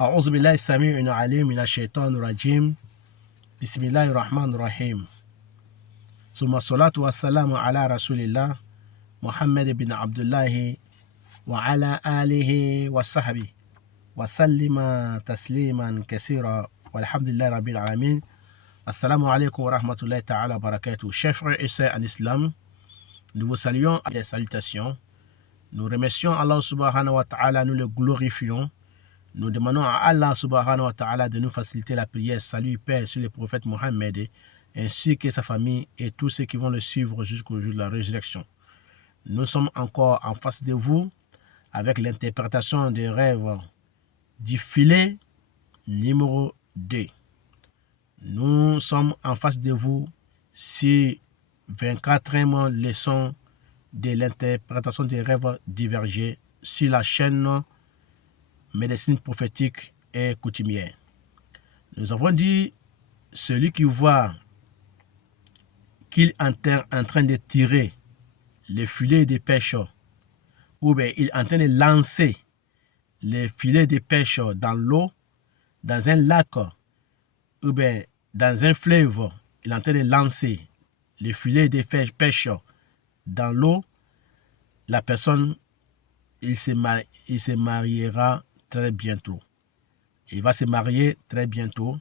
أعوذ بالله السميع العليم من الشيطان الرجيم بسم الله الرحمن الرحيم ثم الصلاة والسلام على رسول الله محمد بن عبد الله وعلى آله وصحبه وسلم تسليما كثيرا والحمد لله رب العالمين. Assalamu alaikum wa rahmatullahi ta'ala wa barakatuh. Chers frères et sœurs en islam, nous vous saluons avec des salutations. Nous remercions Allah subhanahu wa ta'ala, nous le glorifions. Nous demandons à Allah subhanahu wa ta'ala de nous faciliter la prière, salut, paix sur le prophète Mohammed, ainsi que sa famille et tous ceux qui vont le suivre jusqu'au jour de la résurrection. Nous sommes encore en face de vous avec l'interprétation des rêves du filet numéro 2. Nous sommes en face de vous sur 24e leçon de l'interprétation des rêves divergés sur la chaîne Médecine prophétique et coutumière. Nous avons dit, celui qui voit qu'il est en train de tirer le filet de pêche, ou bien il est en train de lancer le filet de pêche dans l'eau, dans un lac, ou bien dans un fleuve, il est en train de lancer le filet de pêche dans l'eau, la personne, il se mariera très bientôt. Il va se marier très bientôt.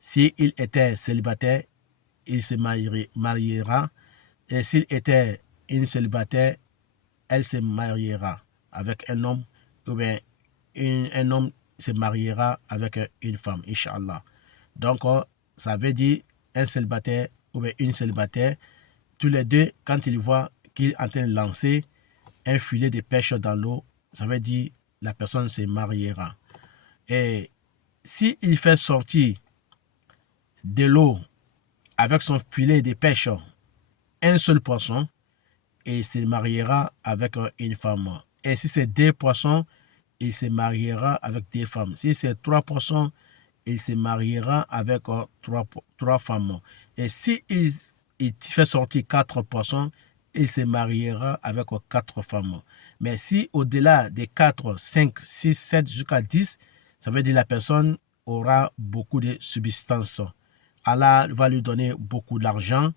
S'il était célibataire, il se mariera. Et s'il était une célibataire, elle se mariera avec un homme, ou bien un homme se mariera avec une femme, Inch'Allah. Donc, ça veut dire un célibataire ou bien une célibataire, tous les deux, quand ils voient qu'il est en train de lancer un filet de pêche dans l'eau, ça veut dire la personne se mariera. Et s'il fait sortir de l'eau avec son filet de pêche un seul poisson, il se mariera avec une femme. Et si c'est 2 poissons, il se mariera avec 2 femmes. Si c'est 3 poissons, il se mariera avec 3 femmes. Et si il fait sortir 4 poissons, il se mariera avec 4 femmes. Mais si au-delà de 4, 5, 6, 7 jusqu'à 10, ça veut dire que la personne aura beaucoup de subsistance. Allah va lui donner beaucoup d'argent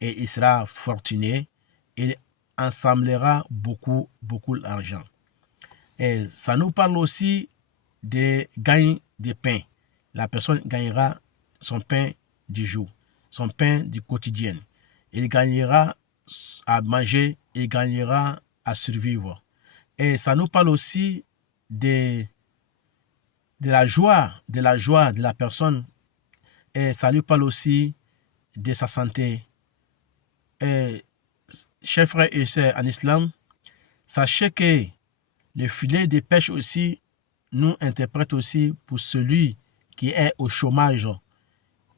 et il sera fortuné. Il ensemblera beaucoup d'argent. Et ça nous parle aussi de gain de pain. La personne gagnera son pain du jour, son pain du quotidien. Il gagnera à manger, il gagnera à survivre. Et ça nous parle aussi de la joie de la personne. Et ça lui parle aussi de sa santé. Et, chers frères et sœurs en islam, sachez que le filet de pêche aussi nous interprète aussi pour celui qui est au chômage.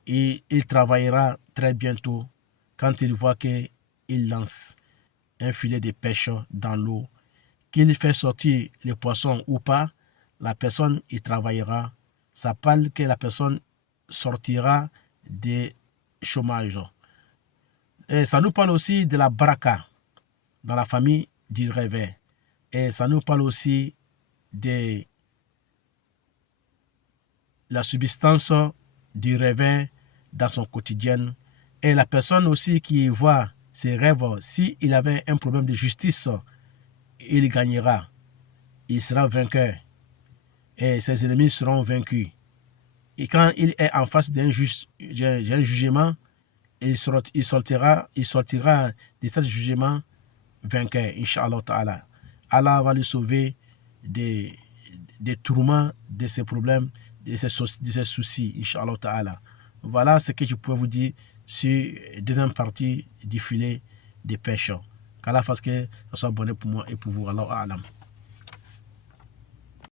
Et il travaillera très bientôt quand il voit qu'il lance un filet de pêche dans l'eau. Qu'il fait sortir le poisson ou pas, la personne y travaillera. Ça parle que la personne sortira du chômage. Et ça nous parle aussi de la baraka dans la famille du réveil. Et ça nous parle aussi de la subsistance du réveil dans son quotidien. Et la personne aussi qui voit ses rêves, s'il avait un problème de justice, il gagnera. Il sera vainqueur. Et ses ennemis seront vaincus. Et quand il est en face d'un jugement, il sortira de ce jugement vainqueur, Inch'Allah ta'ala. Allah va le sauver des tourments, de ses problèmes, de ses soucis, Inch'Allah ta'ala. Voilà ce que je peux vous dire sur la deuxième partie du filet de pêche. Qu'Allah fasse que ça soit bon pour moi et pour vous. Allah a'lam.